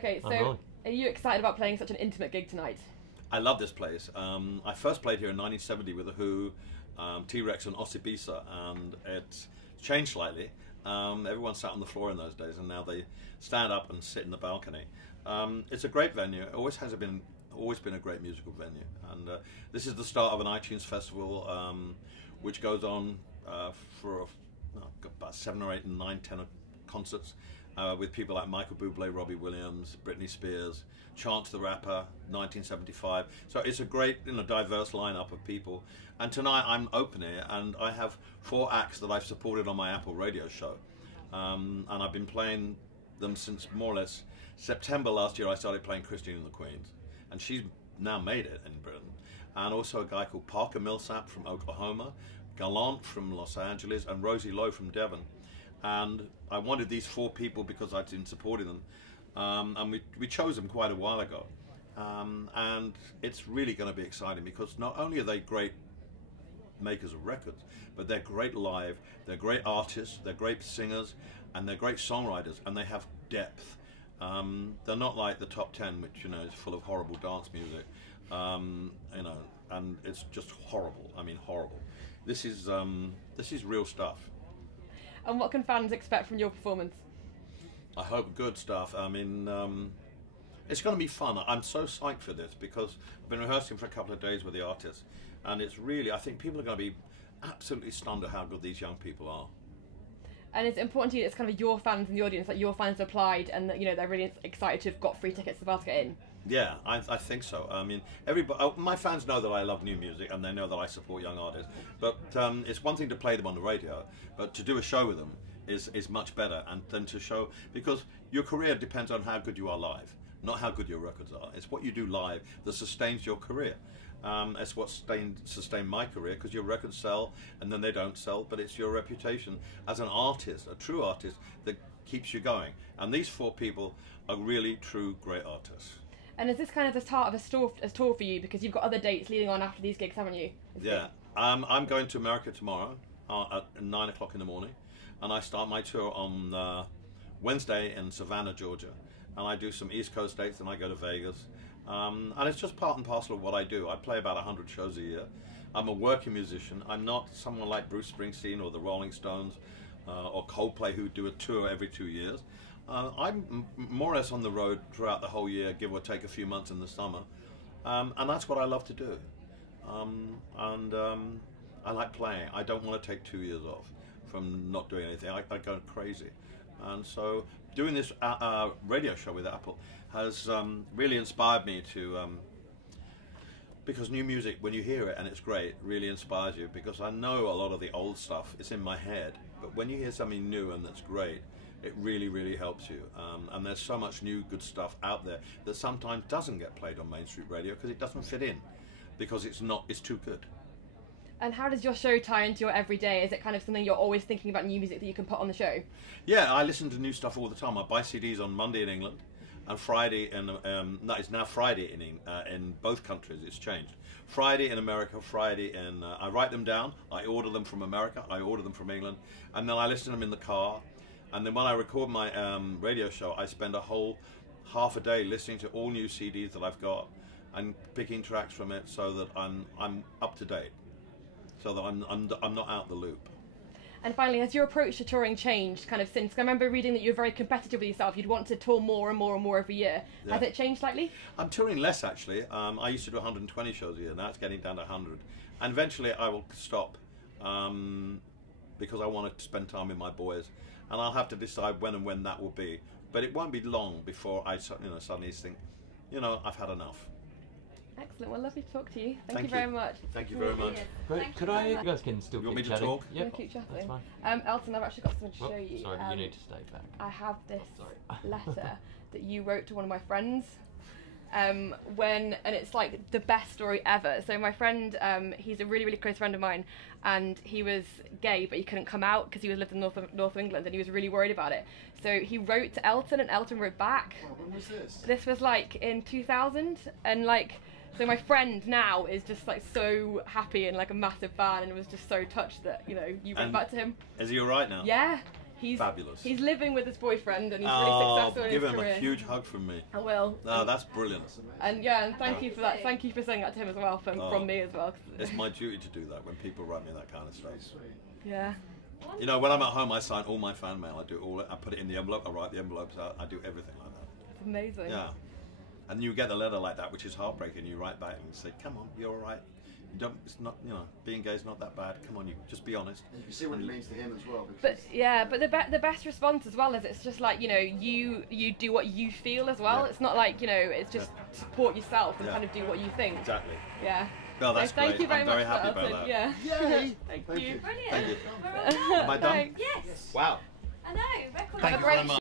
Okay, so are you excited about playing such an intimate gig tonight? I love this place. I first played here in 1970 with The Who, T-Rex and Ossibisa, and it's changed slightly. Everyone sat on the floor in those days, and now they stand up and sit in the balcony. It's a great venue. It always been a great musical venue, and this is the start of an iTunes festival, which goes on for about 7 or 8 and 9, 10 concerts with people like Michael Bublé, Robbie Williams, Britney Spears, Chance the Rapper, 1975. So it's a great, diverse lineup of people. And tonight I'm opening it, and I have 4 acts that I've supported on my Apple radio show, and I've been playing them since more or less September last year. I started playing Christine and the Queens, and she's now made it in Britain. And also a guy called Parker Millsap from Oklahoma, Gallant from Los Angeles, and Rosie Lowe from Devon. And I wanted these 4 people because I'd been supporting them, and we chose them quite a while ago. And it's really going to be exciting because not only are they great makers of records, but they're great live, they're great artists, they're great singers, and they're great songwriters, and they have depth. They're not like the top 10, which is full of horrible dance music, and it's just horrible. I mean, horrible. This is real stuff. And what can fans expect from your performance? I hope good stuff. I mean, it's going to be fun. I'm so psyched for this because I've been rehearsing for a couple of days with the artists, and it's really, I think people are going to be absolutely stunned at how good these young people are. And it's important to you, it's kind of your fans in the audience, that your fans applied and that, they're really excited to have got free tickets to get in. Yeah, I think so. I mean, my fans know that I love new music, and they know that I support young artists. But it's one thing to play them on the radio, but to do a show with them is much better. And then to show, because your career depends on how good you are live, not how good your records are. It's what you do live that sustains your career. It's what sustained my career, because your records sell and then they don't sell, but it's your reputation as an artist, a true artist, that keeps you going. And these 4 people are really true great artists. And is this kind of the start of a tour for you, because you've got other dates leading on after these gigs, haven't you? Yeah, I'm going to America tomorrow at 9 o'clock in the morning, and I start my tour on Wednesday in Savannah, Georgia, and I do some East Coast dates, and I go to Vegas. And it's just part and parcel of what I do. I play about 100 shows a year. I'm a working musician. I'm not someone like Bruce Springsteen or the Rolling Stones or Coldplay, who do a tour every 2 years. I'm more or less on the road throughout the whole year, give or take a few months in the summer. And that's what I love to do. I like playing. I don't want to take 2 years off from not doing anything. I go crazy. And so doing this radio show with Apple has really inspired me to, because new music, when you hear it and it's great, really inspires you, because I know a lot of the old stuff, it's in my head, but when you hear something new and that's great, it really, really helps you. And there's so much new good stuff out there that sometimes doesn't get played on Main Street Radio because it doesn't fit in, because it's too good. And how does your show tie into your everyday? Is it kind of something you're always thinking about, new music that you can put on the show? Yeah, I listen to new stuff all the time. I buy CDs on Monday in England, and Friday it's now Friday in both countries. It's changed. Friday in America, Friday in I write them down. I order them from America. I order them from England, and then I listen to them in the car. And then when I record my radio show, I spend a whole half a day listening to all new CDs that I've got and picking tracks from it, so that I'm up to date, so that I'm not out the loop. And finally, has your approach to touring changed kind of since? I remember reading that you're very competitive with yourself. You'd want to tour more and more and more every year. Yeah. Has it changed slightly? I'm touring less, actually. I used to do 120 shows a year. Now it's getting down to 100. And eventually I will stop, because I want to spend time with my boys. And I'll have to decide when that will be. But it won't be long before I suddenly think, I've had enough. Excellent. Well, lovely to talk to you. Thank you very much. Thank you very much. Great. Could I? You guys can still keep chatting. You want me to talk? Yeah, keep chatting. That's fine. Elton, I've actually got something to show you. Sorry, you need to stay back. I have this letter that you wrote to one of my friends. And it's like the best story ever. So my friend, he's a really, really close friend of mine, and he was gay, but he couldn't come out because he lived in north of England, and he was really worried about it. So he wrote to Elton, and Elton wrote back. Oh, when was this? This was like in 2000, and so my friend now is just like so happy and like a massive fan, and was just so touched that you went back to him. Is he all right now? Yeah. he's fabulous. He's living with his boyfriend, and he's really Oh, successful in give his him career. a huge hug from me. I will. Oh, that's brilliant. And yeah, and thank you for that. Thank you for saying that to him as well, from me as well. It's my duty to do that when people write me that kind of stuff. Yeah. You know, when I'm at home, I sign all my fan mail. I put it in the envelope. I write the envelopes out. I do everything like that. It's amazing. Yeah. And you get a letter like that, which is heartbreaking. You write back and say, "Come on, you're all right. You don't. It's not. You know, being gay is not that bad. Come on, you just be honest." And you can see what it means to him as well. But yeah, but the best response as well is it's just like, you know, you do what you feel as well. Yeah. It's not like, you know, it's just support yourself and kind of do what you think. Exactly. Yeah. Well, that's so thank great. you very I'm much very happy for about that. that. Yeah. Yay! Thank Thank you. you. Brilliant. Thank you. We're all done. Am I done? Thanks. Yes. Wow. I know. Record. Thank Have a you very great much.